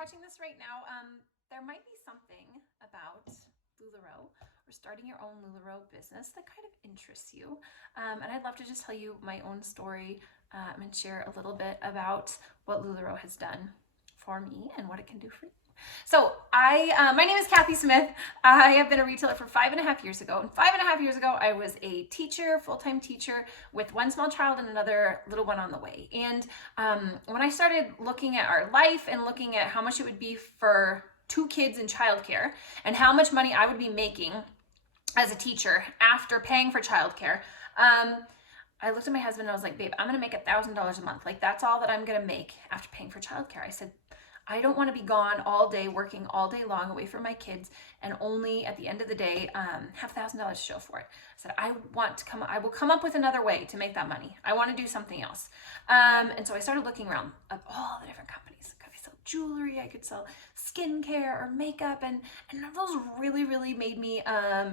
watching this right now, there might be something about LuLaRoe or starting your own LuLaRoe business that kind of interests you. And I'd love to just tell you my own story and share a little bit about what LuLaRoe has done for me and what it can do for you. So my name is Kathy Smith. I have been a retailer for 5.5 years ago. And 5.5 years ago, I was a teacher, full-time teacher with one small child and another little one on the way. And when I started looking at our life and looking at how much it would be for 2 kids in childcare and how much money I would be making as a teacher after paying for childcare, I looked at my husband and I was like, babe, I'm going to make $1,000 a month. Like, that's all that I'm going to make after paying for childcare. I said, I don't want to be gone all day, working all day long away from my kids and only at the end of the day have $1,000 to show for it. I said, I will come up with another way to make that money. I want to do something else. And so I started looking around at all the different companies. Could I sell jewelry? I could sell skincare or makeup. And those really, really made me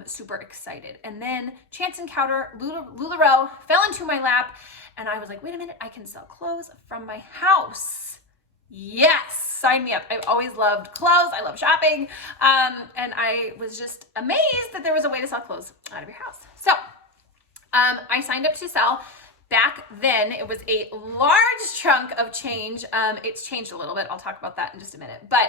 super excited. And then chance encounter, LuLaRoe fell into my lap. And I was like, wait a minute, I can sell clothes from my house. Yes, sign me up. I've always loved clothes. I love shopping. And I was just amazed that there was a way to sell clothes out of your house. So I signed up to sell. Back then, it was a large chunk of change. It's changed a little bit. I'll talk about that in just a minute. But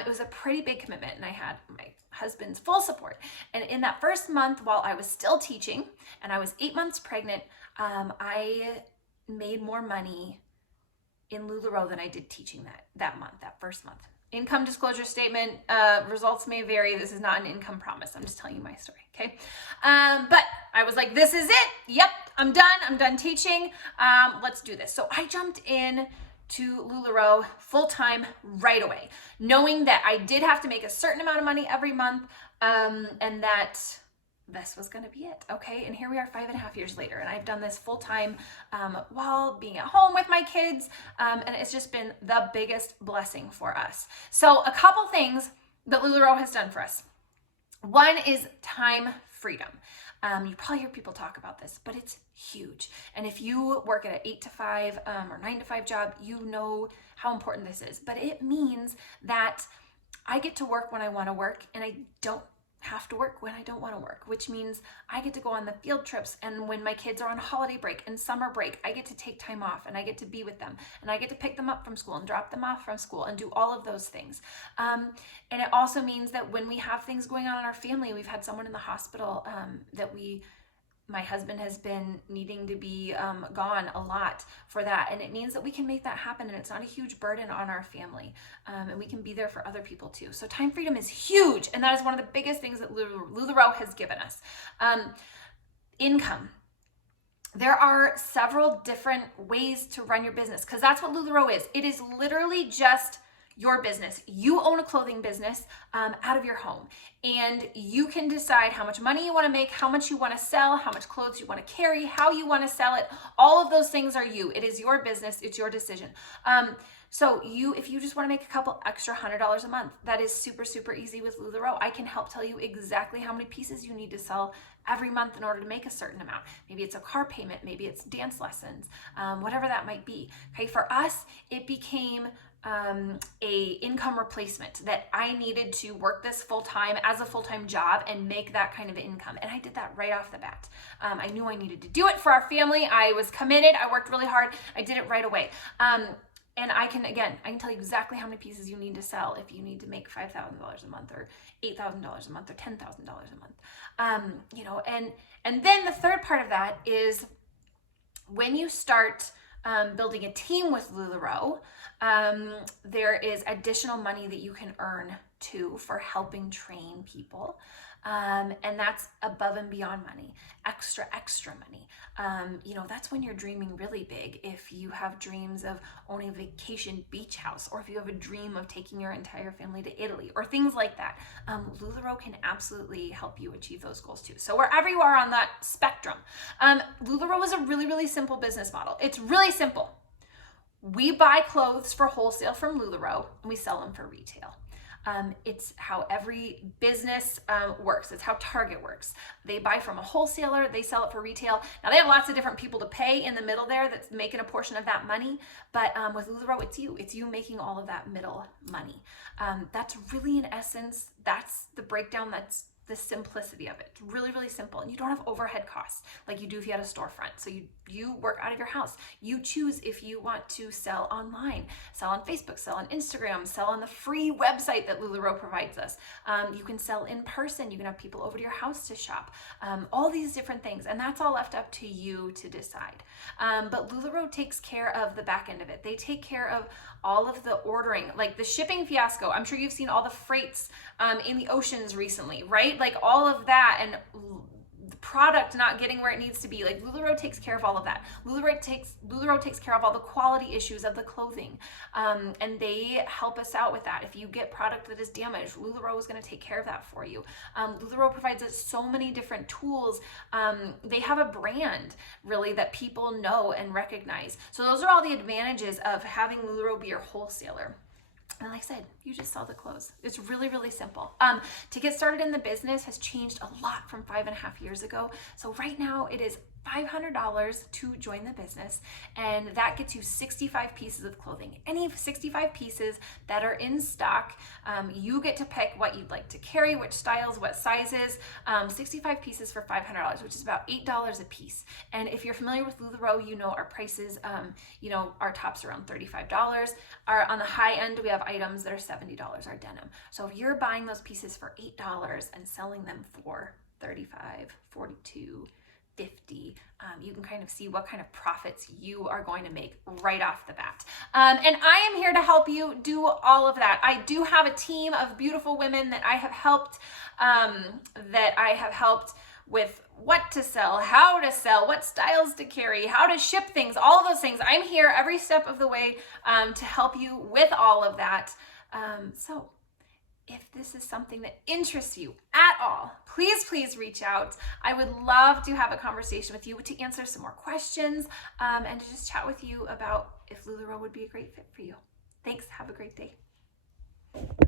it was a pretty big commitment, and I had my husband's full support. And in that first month, while I was still teaching, and I was 8 months pregnant, I made more money in LuLaRoe than I did teaching that first month. Income disclosure statement, results may vary. This is not an income promise. I'm just telling you my story, okay? But I was like, this is it. Yep, I'm done teaching. Let's do this. So I jumped in to LuLaRoe full-time right away, knowing that I did have to make a certain amount of money every month, and that this was going to be it. Okay. And here we are 5.5 years later. And I've done this full time while being at home with my kids. And it's just been the biggest blessing for us. So a couple things that LuLaRoe has done for us. One is time freedom. You probably hear people talk about this, but it's huge. And if you work at an 8 to 5 or 9 to 5 job, you know how important this is. But it means that I get to work when I want to work, and I don't have to work when I don't want to work, which means I get to go on the field trips, and when my kids are on holiday break and summer break, I get to take time off and I get to be with them, and I get to pick them up from school and drop them off from school and do all of those things. And it also means that when we have things going on in our family, we've had someone in the hospital my husband has been needing to be gone a lot for that. And it means that we can make that happen, and it's not a huge burden on our family. And we can be there for other people too. So time freedom is huge. And that is one of the biggest things that LuLaRoe has given us. Income. There are several different ways to run your business, because that's what LuLaRoe is. It is literally just your business. You own a clothing business out of your home, and you can decide how much money you want to make, how much you want to sell, how much clothes you want to carry, how you want to sell it. All of those things are you. It is your business. It's your decision. So if you just want to make a couple extra $100 a month, that is super, super easy with LuLaRoe. I can help tell you exactly how many pieces you need to sell every month in order to make a certain amount. Maybe it's a car payment, maybe it's dance lessons, whatever that might be. Okay, for us, it became a income replacement that I needed to work this full-time as a full-time job and make that kind of income. And I did that right off the bat. I knew I needed to do it for our family. I was committed. I worked really hard. I did it right away. And I can tell you exactly how many pieces you need to sell if you need to make $5,000 a month or $8,000 a month or $10,000 a month. And then the third part of that is when you start building a team with LuLaRoe, there is additional money that you can earn too for helping train people. And that's above and beyond money, extra money. That's when you're dreaming really big. If you have dreams of owning a vacation beach house, or if you have a dream of taking your entire family to Italy or things like that, LuLaRoe can absolutely help you achieve those goals too. So wherever you are on that spectrum, LuLaRoe is a really, really simple business model. It's really simple. We buy clothes for wholesale from LuLaRoe and we sell them for retail. It's how every business works. It's how Target works. They buy from a wholesaler, they sell it for retail. Now they have lots of different people to pay in the middle there that's making a portion of that money, but with LuLaRoe, it's you making all of that middle money. That's really, in essence, that's the breakdown, that's the simplicity of it. It's really, really simple. And you don't have overhead costs like you do if you had a storefront. So you work out of your house. You choose if you want to sell online, sell on Facebook, sell on Instagram, sell on the free website that LuLaRoe provides us. You can sell in person. You can have people over to your house to shop. All these different things. And that's all left up to you to decide. But LuLaRoe takes care of the back end of it. They take care of all of the ordering, like the shipping fiasco. I'm sure you've seen all the freights in the oceans recently, right? Like all of that, and the product not getting where it needs to be. Like LuLaRoe takes care of all of that. LuLaRoe takes care of all the quality issues of the clothing, and they help us out with that. If you get product that is damaged, LuLaRoe is going to take care of that for you. LuLaRoe provides us so many different tools. They have a brand really that people know and recognize. So those are all the advantages of having LuLaRoe be your wholesaler. And like I said, you just sell the clothes. It's really, really simple. To get started in the business has changed a lot from 5.5 years ago. So right now it is $500 to join the business, and that gets you 65 pieces of clothing. Any 65 pieces that are in stock, you get to pick what you'd like to carry, which styles, what sizes. 65 pieces for $500, which is about $8 a piece. And if you're familiar with LuLaRoe, you know our prices. Our tops are around $35. On the high end, we have items that are $70, our denim. So if you're buying those pieces for $8 and selling them for $35, $42, $50, you can kind of see what kind of profits you are going to make right off the bat. And I am here to help you do all of that. I do have a team of beautiful women that I have helped, with what to sell, how to sell, what styles to carry, how to ship things, all of those things. I'm here every step of the way to help you with all of that. So if this is something that interests you at all, please reach out. I would love to have a conversation with you, to answer some more questions, and to just chat with you about if LuLaRoe would be a great fit for you. Thanks. Have a great day.